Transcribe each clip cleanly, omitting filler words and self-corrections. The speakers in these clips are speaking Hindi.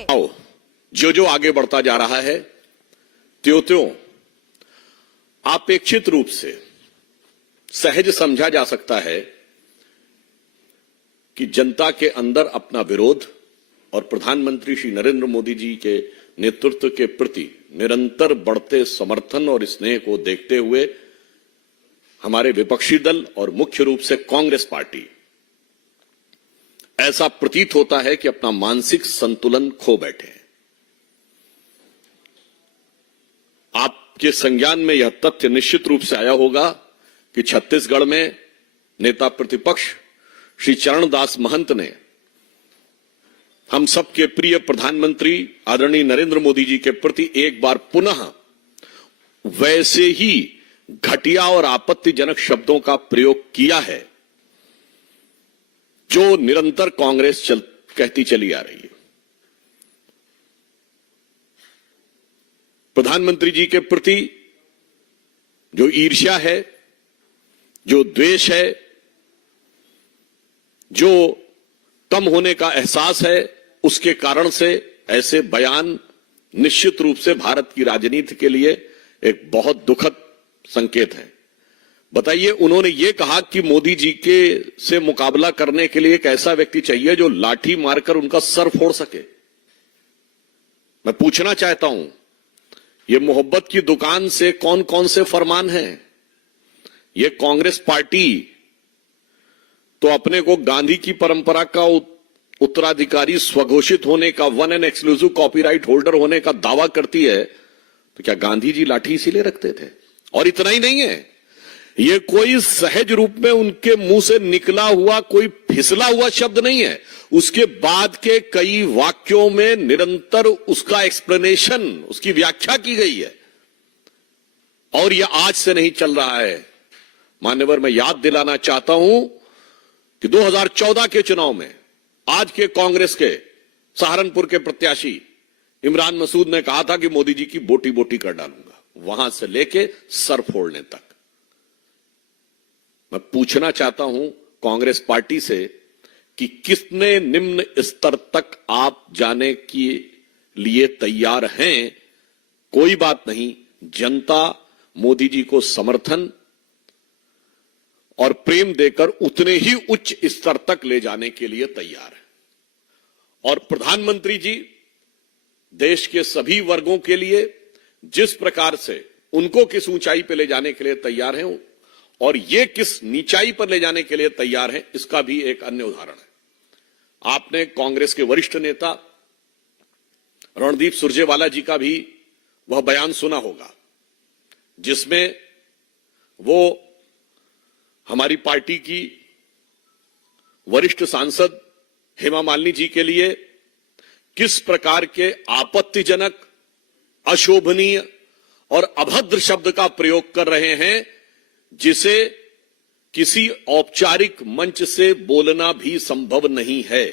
है। जो जो आगे बढ़ता जा रहा है त्यों त्यों अपेक्षित रूप से सहज समझा जा सकता है कि जनता के अंदर अपना विरोध और प्रधानमंत्री श्री नरेंद्र मोदी जी के नेतृत्व के प्रति निरंतर बढ़ते समर्थन और स्नेह को देखते हुए हमारे विपक्षी दल और मुख्य रूप से कांग्रेस पार्टी ऐसा प्रतीत होता है कि अपना मानसिक संतुलन खो बैठे हैं। आपके संज्ञान में यह तथ्य निश्चित रूप से आया होगा कि छत्तीसगढ़ में नेता प्रतिपक्ष श्री चरणदास महंत ने हम सबके प्रिय प्रधानमंत्री आदरणीय नरेंद्र मोदी जी के प्रति एक बार पुनः वैसे ही घटिया और आपत्तिजनक शब्दों का प्रयोग किया है जो निरंतर कांग्रेस कहती चली आ रही है। प्रधानमंत्री जी के प्रति जो ईर्ष्या है, जो द्वेष है, जो कम होने का एहसास है, उसके कारण से ऐसे बयान निश्चित रूप से भारत की राजनीति के लिए एक बहुत दुखद संकेत है। बताइए, उन्होंने ये कहा कि मोदी जी के से मुकाबला करने के लिए एक ऐसा व्यक्ति चाहिए जो लाठी मारकर उनका सर फोड़ सके। मैं पूछना चाहता हूं, ये मोहब्बत की दुकान से कौन कौन से फरमान हैं? ये कांग्रेस पार्टी तो अपने को गांधी की परंपरा का उत्तराधिकारी स्वघोषित होने का, one and exclusive copyright holder होने का दावा करती है, तो क्या गांधी जी लाठी इसीलिए रखते थे? और इतना ही नहीं है, ये कोई सहज रूप में उनके मुंह से निकला हुआ कोई फिसला हुआ शब्द नहीं है। उसके बाद के कई वाक्यों में निरंतर उसका एक्सप्लेनेशन, उसकी व्याख्या की गई है। और यह आज से नहीं चल रहा है। मान्यवर, मैं याद दिलाना चाहता हूं कि 2014 के चुनाव में आज के कांग्रेस के सहारनपुर के प्रत्याशी इमरान मसूद ने कहा था कि मोदी जी की बोटी बोटी कर डालूंगा, वहां से लेके सर फोड़ने तक। मैं पूछना चाहता हूं कांग्रेस पार्टी से कि कितने निम्न स्तर तक आप जाने के लिए तैयार हैं? कोई बात नहीं, जनता मोदी जी को समर्थन और प्रेम देकर उतने ही उच्च स्तर तक ले जाने के लिए तैयार है। और प्रधानमंत्री जी देश के सभी वर्गों के लिए जिस प्रकार से उनको किस ऊंचाई पर ले जाने के लिए तैयार हैं और ये किस नीचाई पर ले जाने के लिए तैयार हैं, इसका भी एक अन्य उदाहरण है। आपने कांग्रेस के वरिष्ठ नेता रणदीप सुरजेवाला जी का भी वह बयान सुना होगा जिसमें वो हमारी पार्टी की वरिष्ठ सांसद हेमा मालिनी जी के लिए किस प्रकार के आपत्तिजनक, अशोभनीय और अभद्र शब्द का प्रयोग कर रहे हैं, जिसे किसी औपचारिक मंच से बोलना भी संभव नहीं है।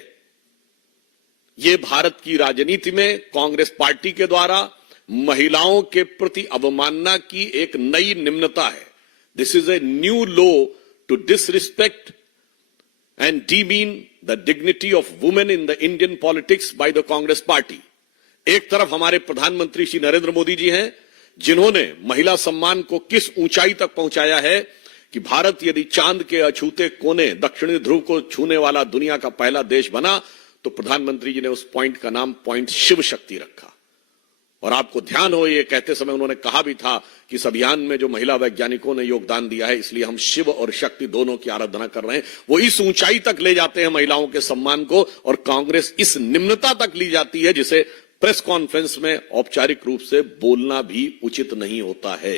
यह भारत की राजनीति में कांग्रेस पार्टी के द्वारा महिलाओं के प्रति अवमानना की एक नई निम्नता है। This is a new low to disrespect and demean the dignity of women in the Indian politics by the Congress party. एक तरफ हमारे प्रधानमंत्री श्री नरेंद्र मोदी जी हैं जिन्होंने महिला सम्मान को किस ऊंचाई तक पहुंचाया है कि भारत यदि चांद के अछूते कोने दक्षिणी ध्रुव को छूने वाला दुनिया का पहला देश बना तो प्रधानमंत्री जी ने उस पॉइंट का नाम पॉइंट शिव शक्ति रखा। और आपको ध्यान हो, ये कहते समय उन्होंने कहा भी था कि इस अभियान में जो महिला वैज्ञानिकों ने योगदान दिया है, इसलिए हम शिव और शक्ति दोनों की आराधना कर रहे हैं। वो इस ऊंचाई तक ले जाते हैं महिलाओं के सम्मान को, और कांग्रेस इस निम्नता तक ली जाती है जिसे प्रेस कॉन्फ्रेंस में औपचारिक रूप से बोलना भी उचित नहीं होता है।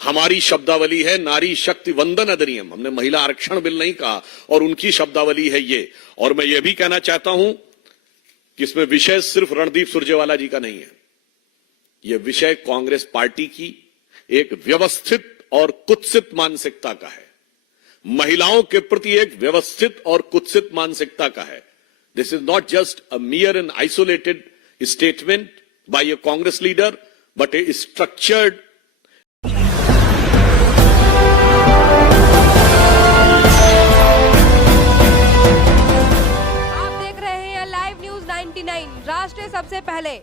हमारी शब्दावली है नारी शक्ति वंदन अधिनियम, हमने महिला आरक्षण बिल नहीं कहा, और उनकी शब्दावली है ये। और मैं ये भी कहना चाहता हूं कि इसमें विषय सिर्फ रणदीप सुरजेवाला जी का नहीं है, यह विषय कांग्रेस पार्टी की एक व्यवस्थित और कुत्सित मानसिकता का है। महिलाओं के प्रति एक व्यवस्थित और कुत्सित मानसिकता का है। This is not just a mere and isolated statement by a Congress leader, but a structured आप देख रहे हैं लाइव न्यूज 19। 99 राष्ट्र सबसे पहले।